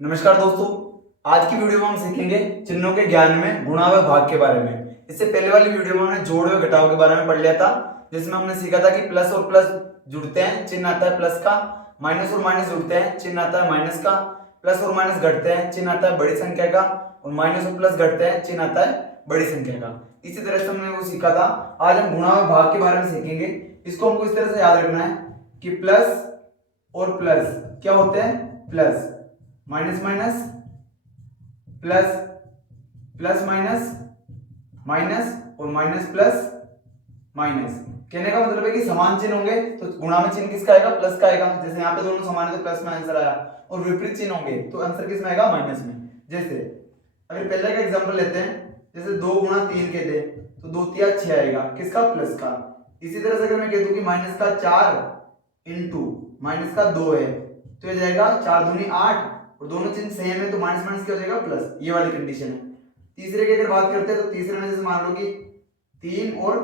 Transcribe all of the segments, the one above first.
नमस्कार दोस्तों, आज की वीडियो में हम सीखेंगे चिन्हों के ज्ञान में गुणा व भाग के बारे में। इससे पहले वाली वीडियो में हमने जोड़ व घटाव के बारे में पढ़ लिया था, जिसमें हमने सीखा था कि प्लस और प्लस जुड़ते हैं, चिन्ह आता है प्लस का। माइनस और माइनस जुड़ते हैं, चिन्ह आता है माइनस का। प्लस और माइनस घटते हैं, चिन्ह आता है बड़ी संख्या का। और माइनस और प्लस घटते हैं, चिन्ह आता है बड़ी संख्या का। इसी तरह से हमने वो सीखा था। आज हम गुणा व भाग के बारे में सीखेंगे। इसको हमको इस तरह से याद रखना है कि प्लस और प्लस क्या होते हैं, plus minus minus plus, plus minus minus और माइनस प्लस माइनस। कहने का मतलब है कि समान चिन्ह होंगे तो गुणा में चिन्ह किसका आएगा, प्लस का आएगा। जैसे यहाँ पे दोनों समान है तो प्लस में आंसर आया, और विपरीत चिन्ह होंगे तो आंसर किस में आएगा, माइनस में। जैसे अगर पहले का एग्जांपल लेते हैं, जैसे 2 गुणा 3 के थे तो 2 तिया 6 आएगा, किसका, प्लस का। इसी तरह से अगर मैं कह दूं कि माइनस का 4 इंटू माइनस का 2 है तो ये जाएगा 4 दूनी 8, और दोनों चिन्ह सेम है तो माइनस माइनस क्या हो जाएगा, प्लस। ये वाली कंडीशन है। तीसरे की अगर बात करते हैं तो तीसरे में जैसे मान लो कि 3 और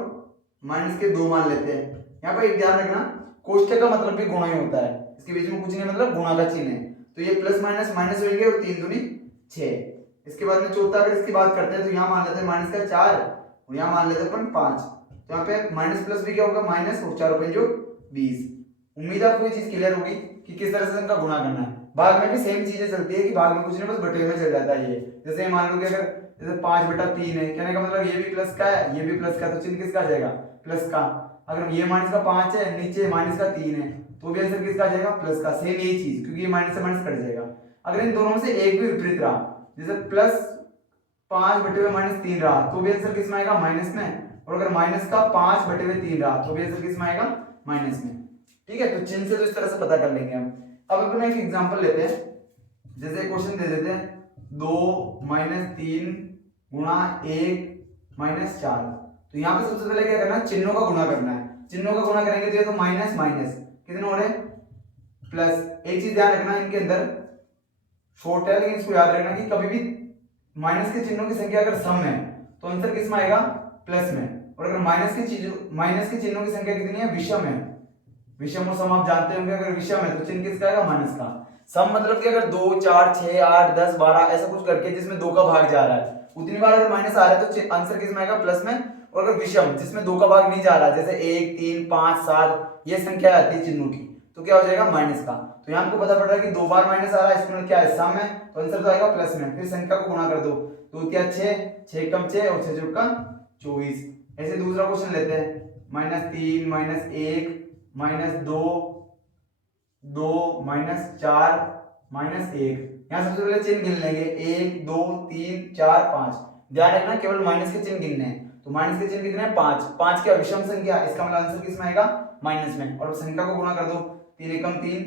माइनस के 2 मान लेते हैं। यहाँ पर एक ध्यान रखना, कोष्ठक का मतलब भी गुणा ही होता है, इसके बीच में कुछ नहीं, मतलब गुणा का चिन्ह है। तो ये प्लस माइनस माइनस होंगे और 3 दूनी 6। इसके बाद में चौथा अगर इसकी बात करते हैं तो यहाँ मान लेते हैं माइनस का 4 और यहाँ मान लेते हैं अपन 5। तो यहाँ पे माइनस प्लस भी क्या होगा, माइनस, और 4 रुपए जो 20। उम्मीद है आपको ये चीज क्लियर होगी कि किस तरह से इनका गुणा करना है। भाग में भी सेम चीजें चलती है कि भाग में कुछ नहीं, बस बटे में चल जाता है ये। जैसे मान लो कि अगर जैसे 5/3 है, कहने का मतलब ये भी प्लस का है, ये भी प्लस का, तो चिन्ह किसका आ जाएगा, प्लस का। अगर ये माइनस का 5 है, नीचे माइनस का 3 है, तो भी आंसर किसका आ जाएगा, प्लस का। सेम यही चीज, क्योंकि ये माइनस से माइनस कट जाएगा। अगर इन दोनों में से एक भी विपरीत रहा, जैसे प्लस 5/-3 रहा, तो भी आंसर किस में आएगा, माइनस में। और अगर माइनस का 5/3 रहा तो भी आंसर किस में आएगा, माइनस में। ठीक है, तो चिन्ह से तो इस तरह से पता कर लेंगे हम। अब अपन एक एग्जांपल लेते हैं, जैसे क्वेश्चन दे देते हैं 2 - 3 गुणा 1 - 4। तो यहाँ पे सबसे पहले क्या करना है, चिन्हों का गुणा करना है। चिन्हों का गुणा करेंगे तो ये तो माइनस माइनस कितने हो रहे हैं, प्लस। एक चीज ध्यान रखना, इनके अंदर शॉर्ट है लेकिन इसको याद रखना कि कभी भी माइनस के चिन्हों की संख्या अगर सम है तो आंसर किस में आएगा, प्लस में। और अगर माइनस के चिन्हों की संख्या कितनी है, विषम है। विषम और सम आप जानते होंगे, अगर विषम है तो चिन्ह किसका आएगा, माइनस का। सम मतलब कि अगर 2 4 6 8 10 12 ऐसा कुछ करके जिसमें 2 का भाग जा रहा है, उतनी बार अगर माइनस आ रहा है तो आंसर किस में आएगा, प्लस में। और अगर विषम जिसमें 2 का भाग नहीं जा रहा है, जैसे 1 3 5 7 ये संख्या आती है चिन्हों की, तो क्या हो जाएगा, माइनस का। तो यहाँ हमको पता पड़ रहा है कि 2 बार माइनस आ रहा है, इसमें क्या है, सम है, तो आंसर तो आएगा प्लस में। फिर संख्या को गुणा कर दो, 2 तिया 6, 6 कम 6 और 6 चौका 24। ऐसे दूसरा क्वेश्चन लेते हैं, -3 -1 -2 2 -4 -1। यहाँ सबसे पहले चिन्ह गिन लेंगे, 1 2 3 4 5। ध्यान रखना केवल माइनस के चिन्ह गिनने हैं, तो माइनस के चिन्ह कितने हैं, 5। 5 क्या विषम संख्या, इसका मतलब आंसर किस में आएगा, माइनस में। और संख्या को गुणा कर दो, 3 एकम 3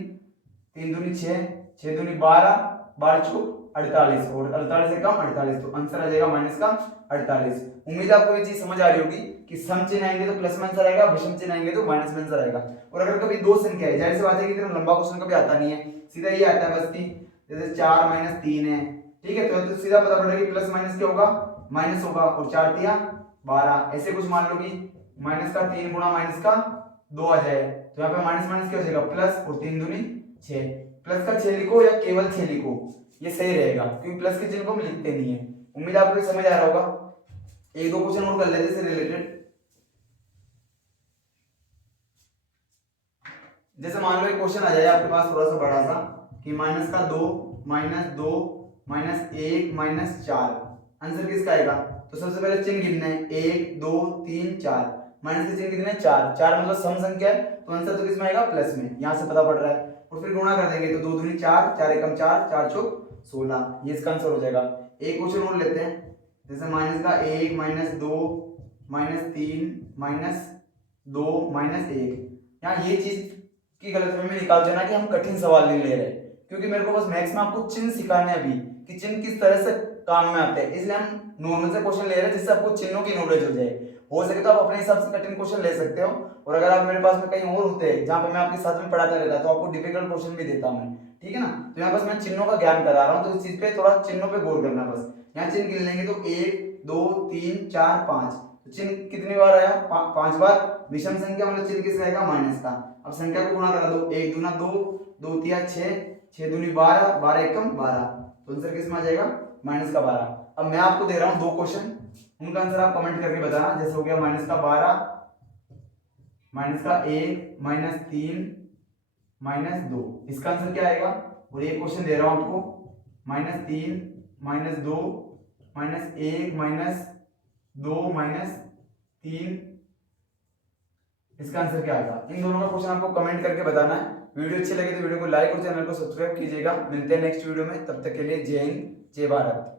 3 दूनी 6 6 दूनी 12 12 चौक 48 और 48 से कम 48, तो आंसर आ जाएगा माइनस का 48। उम्मीद है आपको ये चीज समझ आ रही होगी कि सम चिन्ह आएंगे तो प्लस में आंसर आएगा, विषम चिन्ह आएंगे तो माइनस में आंसर आएगा। और अगर कभी दो संख्या है, जाहिर सी बात है कि इतना लंबा क्वेश्चन कभी आता नहीं है, सीधा ये आता है बस कि जैसे 4 - 3 है, ठीक है, तो सीधा पता पड़ रहा है कि प्लस माइनस क्या होगा, माइनस होगा, और 4 तिया 12। ऐसे कुछ मान लो कि माइनस का 3 गुणा माइनस का 2 आ जाए, तो यहाँ पे माइनस माइनस क्या हो जाएगा, प्लस, और 3 दूनी 6। प्लस का 6 लिखो या केवल 6 लिखो, ये सही रहेगा, क्योंकि प्लस के चिन्ह को हम लिखते नहीं है। उम्मीद आपको समझ आ रहा होगा। एक दो क्वेश्चन और कर लेते हैं रिलेटेड। जैसे मान लो एक क्वेश्चन आ जाए आपके पास थोड़ा सा बड़ा सा कि -2 -2 -1 -4, आंसर किसका आएगा। तो सबसे पहले चिन्ह गिनना है, 1 2 3 4। माइनस के चिन्ह कितने हैं, 4। 4 मतलब सम संख्या है, तो आंसर तो किसमें आएगा, प्लस में। यहां से पता पड़ रहा है। और फिर गुणा कर देंगे तो 2 दूनी 4 4 एकम 4 4 चौक 16, ये इसका आंसर हो जाएगा। एक क्वेश्चन और लेते हैं, जैसे माइनस का 1 -2 -3 -2 -1। यहाँ ये चीज की गलतफहमी निकाल देना कि हम कठिन सवाल नहीं ले रहे, क्योंकि मेरे को बस मैथ्स में आपको चिन्ह सिखाने अभी कि चिन्ह किस तरह से काम में आते हैं, इसलिए हम नॉर्मल से क्वेश्चन ले रहे हैं जिससे आपको चिन्हों की नॉलेज हो जाए। हो सके तो आप अपने हिसाब से कठिन क्वेश्चन ले सकते हो, और अगर आप मेरे पास में कहीं और होते हैं जहां पे मैं आपके साथ में पढ़ाता रहता तो आपको डिफिकल्ट क्वेश्चन भी देता मैं, ठीक है ना। तो यहाँ बस मैं चिन्हों का ज्ञान करा रहा हूँ, तो इस चीज पे थोड़ा चिन्हों पे गौर करना बस। यहाँ चिन्ह गिन लेंगे तो 1 2 3 4 5, चिन्ह कितनी बार आया, 5 बार। विषम संख्या मतलब चिन्ह किसका आएगा, माइनस का। अब संख्या को गुणा करा दो, 1 दूना 2 2 तिया 6 6 दूनी 12, 12 एकम 12, तो आंसर किस में आ जाएगा माइनस का 12। अब मैं आपको दे रहा हूं 2 क्वेश्चन, उनका आंसर आप कमेंट करके बताना। जैसे हो गया माइनस का 12, माइनस का 1, माइनस 3, माइनस 2, इसका आंसर क्या आएगा। और एक क्वेश्चन दे रहा हूं आपको minus 3, minus 2, minus 1, minus 2, minus 3, इसका आंसर क्या आएगा। इन दोनों का क्वेश्चन आपको कमेंट करके बताना है। वीडियो अच्छी लगे तो वीडियो को लाइक और चैनल को सब्सक्राइब कीजिएगा। मिलते हैं नेक्स्ट वीडियो में, तब तक के लिए जय हिंद जय भारत।